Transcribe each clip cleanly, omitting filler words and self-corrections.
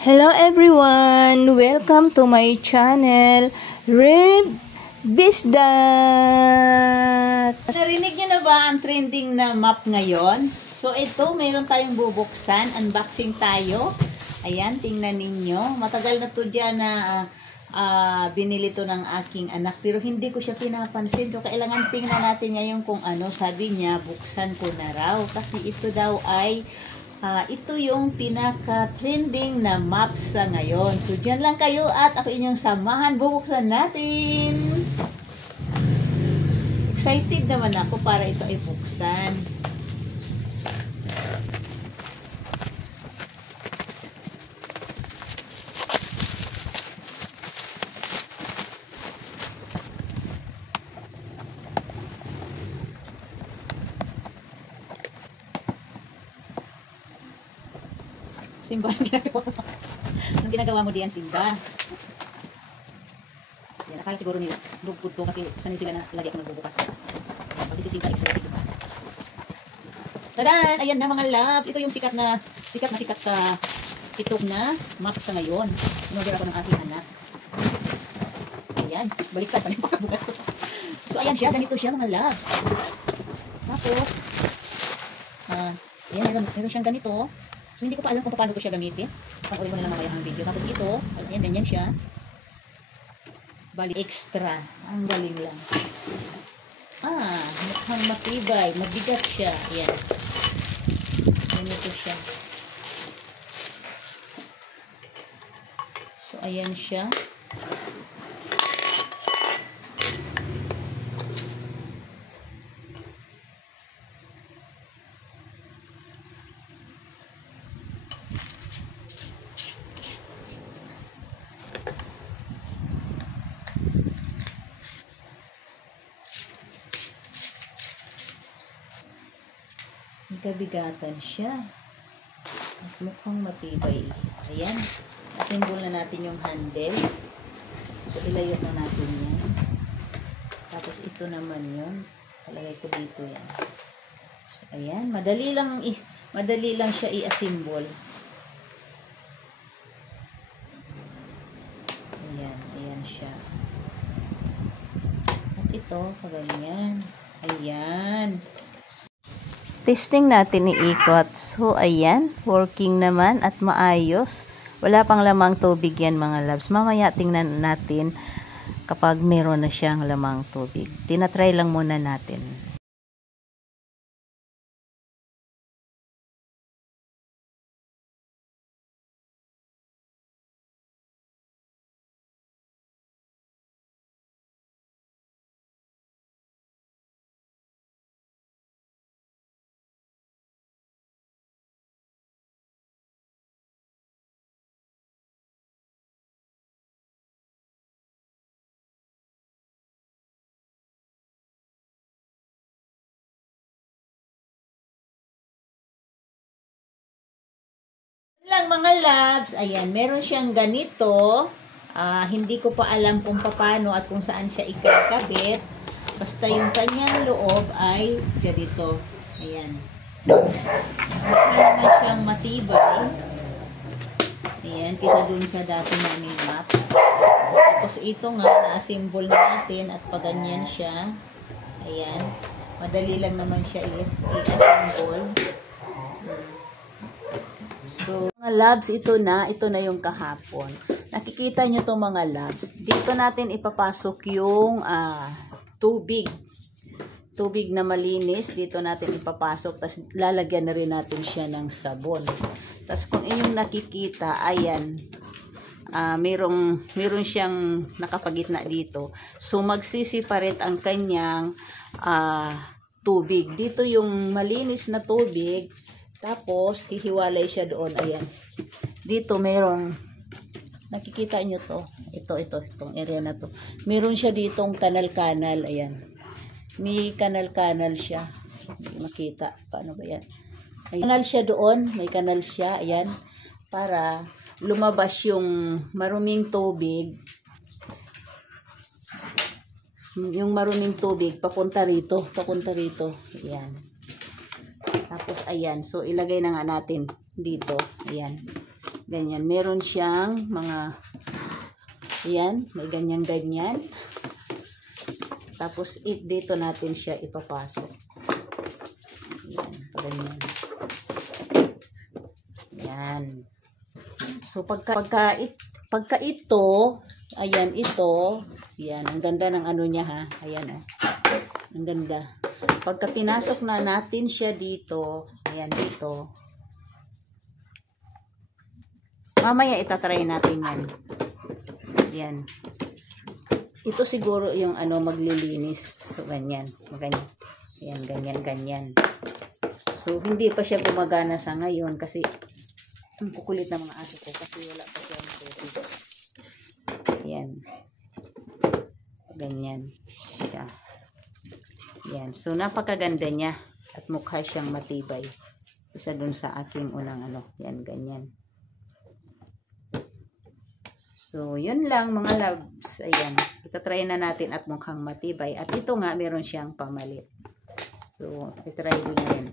Hello everyone! Welcome to my channel, Rib Bisdat! Narinig niyo na ba ang trending na map ngayon? So ito, mayroon tayong bubuksan. Unboxing tayo. Ayan, tingnan ninyo. Matagal na to dyan na binili to ng aking anak. Pero hindi ko siya pinapansin. So kailangan tingnan natin ngayon kung ano. Sabi niya, buksan ko na raw. Kasi ito daw ay ito yung pinaka-trending na maps sa ngayon. So, dyan lang kayo at ako inyong samahan. Bubuksan natin. Excited naman ako para ito ay buksan. Simba, anong ginagawa mo diyan, Simba? Yan, akala siguro nila lugpod to kasi sanay sila na lagi ako nagbubukas. Pag si Simba, excited ba? Tadan! Ayan na mga loves. Ito yung sikat na sa TikTok na map sa ngayon. Inorder ako ng aking anak. Ayan, baliktad pa rin pagkabukas ko. So ayan siya, ganito siya mga loves. Tapos, ayan, meron siyang ganito. So, hindi ko pa alam kung paano ito siya gamitin. Pag-uwi ko na lang mamaya ang video. Tapos ito, ayan, ganyan siya. Bali, extra. Ang galing lang. Mukhang matibay. Mabigat siya. Ayan. Ganito siya. So, ayan siya. Kabigatan siya. At mukhang matibay. Ayan. Assemble na natin yung handle. So, ilayo na natin yan. Tapos, ito naman yun. Palagay ko dito yan. So, ayan. Madali lang siya i-assemble. Ayan. Ayan siya. At ito, kaganyan. Ayan. Testing natin iikot. So, ayan. Working naman at maayos. Wala pang lamang tubig yan mga loves. Mamaya tingnan natin kapag meron na siyang lamang tubig. Tinatry lang muna natin. Lang mga loves, ayan, meron siyang ganito. Hindi ko pa alam kung paano at kung saan siya ikakabit. Basta yung kanyang loob ay ganito. Ayan. Mukha naman siyang matibay. Ayan, kisa dun sa dati naming map. Tapos ito nga, na-assemble na natin at paganyan siya. Ayan. Madali lang naman siya i-assemble. So, mga loves, ito na yung kahapon. Nakikita nyo to mga loves. Dito natin ipapasok yung tubig. Tubig na malinis. Dito natin ipapasok. Tapos lalagyan na rin natin siya ng sabon. Tapos kung inyong nakikita, ayan, meron siyang nakapagitna dito. So, magsisiparate ang kanyang tubig. Dito yung malinis na tubig. Tapos, hihiwalay siya doon. Ayan. Dito, merong, nakikita nyo to. Itong area na to. Meron siya ditong kanal-kanal. Ayan. May kanal-kanal siya. Hindi makita. Paano ba yan? May kanal siya doon. May kanal siya. Ayan. Para lumabas yung maruming tubig. Yung maruming tubig, papunta rito. Ayan. Tapos, ayan. So, ilagay na nga natin dito. Ayan. Ganyan. Meron siyang mga, yan, may ganyan-ganyan. Tapos, dito natin siya ipapasok. Yan, ganyan. Yan. So, pagka ito, ayan, ito, yan, ang ganda ng ano niya ha. Ayan, ang ganda. Pagka pinasok na natin siya dito, ayan, dito, mamaya itatry natin yan. Yan. Ito siguro yung ano maglilinis. So, ganyan. Ganyan. Yan, ganyan, ganyan. So, hindi pa siya gumagana sa ngayon kasi ang kukulit ng mga aso ko kasi wala pa siyang tubig. Yan. Ganyan. Siya. Yan. So, napakaganda niya at mukha siyang matibay. Isa dun sa aking unang ano. Yan, ganyan. So, yun lang mga loves. Ayan. Itatry na natin at mukhang matibay. At ito nga, meron siyang pamalit. So, itry din natin.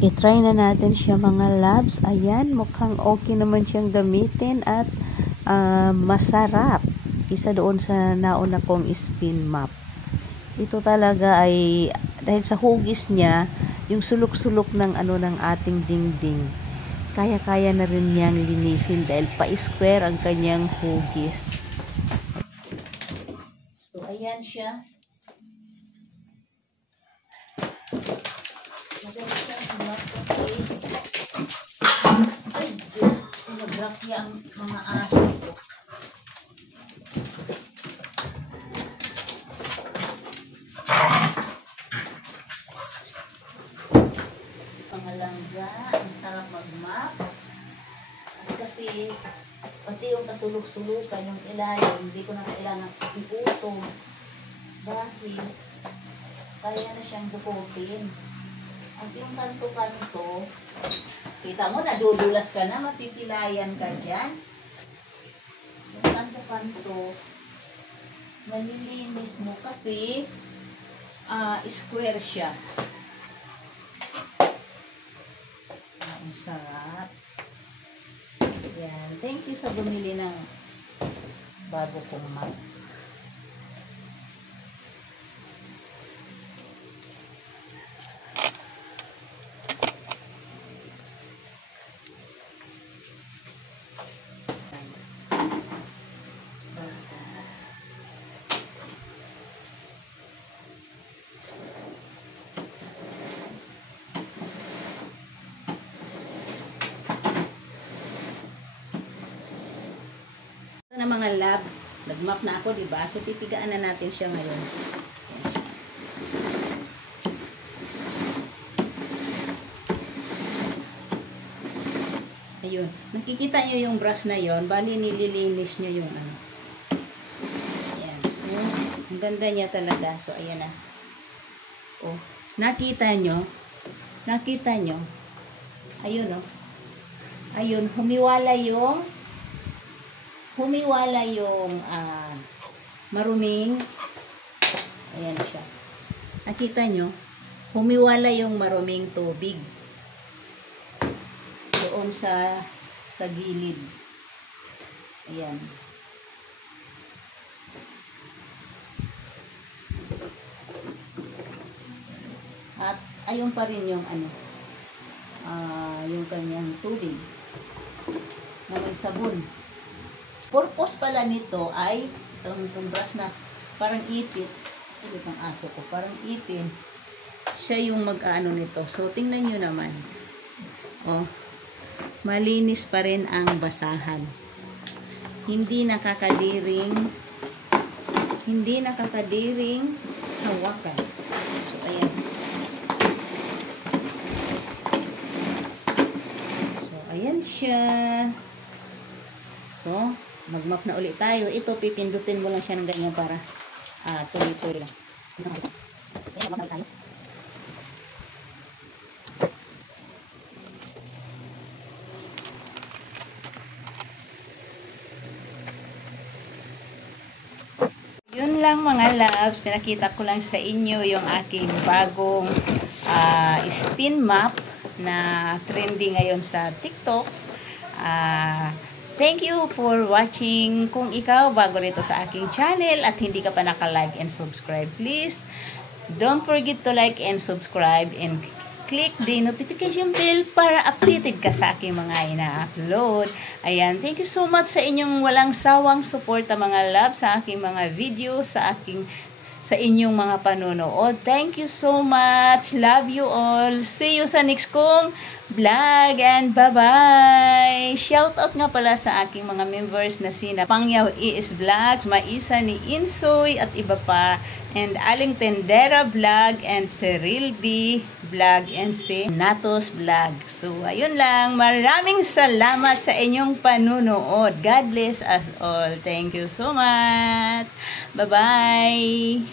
I-try na natin siya mga loves. Ayan, mukhang okay naman siyang gamitin at masarap. Isa doon sa nauna kong spin mop. Ito talaga ay dahil sa hugis niya, yung sulok-sulok ng ano ng ating dingding. Kaya-kaya na rin niyang linisin dahil pa-square ang kanyang hugis. So ayan siya. Maganda siyang mop kasi ay Diyos, nag-rock niya ang mga aso ko. Pangalangga, ang sarap mag-map. Kasi pati yung kasulok-sulukan, yung ilalim, hindi ko na kailangan ipuso. Dahil kaya na siyang bukutin. At yung kanto-kanto, kita mo, nadudulas ka na, mapipilayan ka dyan. Yung kanto-kanto, malilinis mo kasi square siya. Ang sarap. Yan. Thank you sa bumili ng bago kong map. Na mga lab, nag-map na ako, diba? So, titigaan na natin siya ngayon. Ayun. Nakikita nyo yung brush na yon, bali nililinis nyo yung ano. Ayan. So, ang ganda niya talaga. So, ayan na. Oh, nakita nyo? Nakita nyo? Ayun, oh. Ayun, humiwala yung maruming, ayan siya. Nakita nyo, humiwala yung maruming tubig doon sa gilid. Ayan. At ayun pa rin yung ano, yung kanyang tubig na may sabon. Purpose pala nito ay itong brush na parang ipit. Ulit ang aso ko. Parang ipin. Siya yung mag-ano nito. So, tingnan nyo naman. Oh, malinis pa rin ang basahan. Hindi nakakadiring hawakan. So, ayan. So, ayan siya. So, mag-map na ulit tayo. Ito, pipindutin mo lang siya ng ganyan para tuloy-tuloy lang. Ayan, mag-map tayo. lang mga loves, pinakita ko lang sa inyo yung aking bagong spin map na trending ngayon sa TikTok. Thank you for watching. Kung ikaw bago rito sa aking channel at hindi ka pa naka-like and subscribe, please don't forget to like and subscribe and click the notification bell para updated ka sa aking mga ina-upload. Ayan, thank you so much sa inyong walang sawang suporta mga love sa aking mga video, sa inyong mga panonood. Thank you so much. Love you all. See you sa next kong vlog and bye-bye. Shout out nga pala sa aking mga members na sina Pangyaw ES Vlogs, Maisa ni Insoy at iba pa, and Aling Tendera Vlog, and Cyril B Vlog, and si Natos Vlog. So ayun lang, maraming salamat sa inyong panunood. God bless us all. Thank you so much. Bye-bye.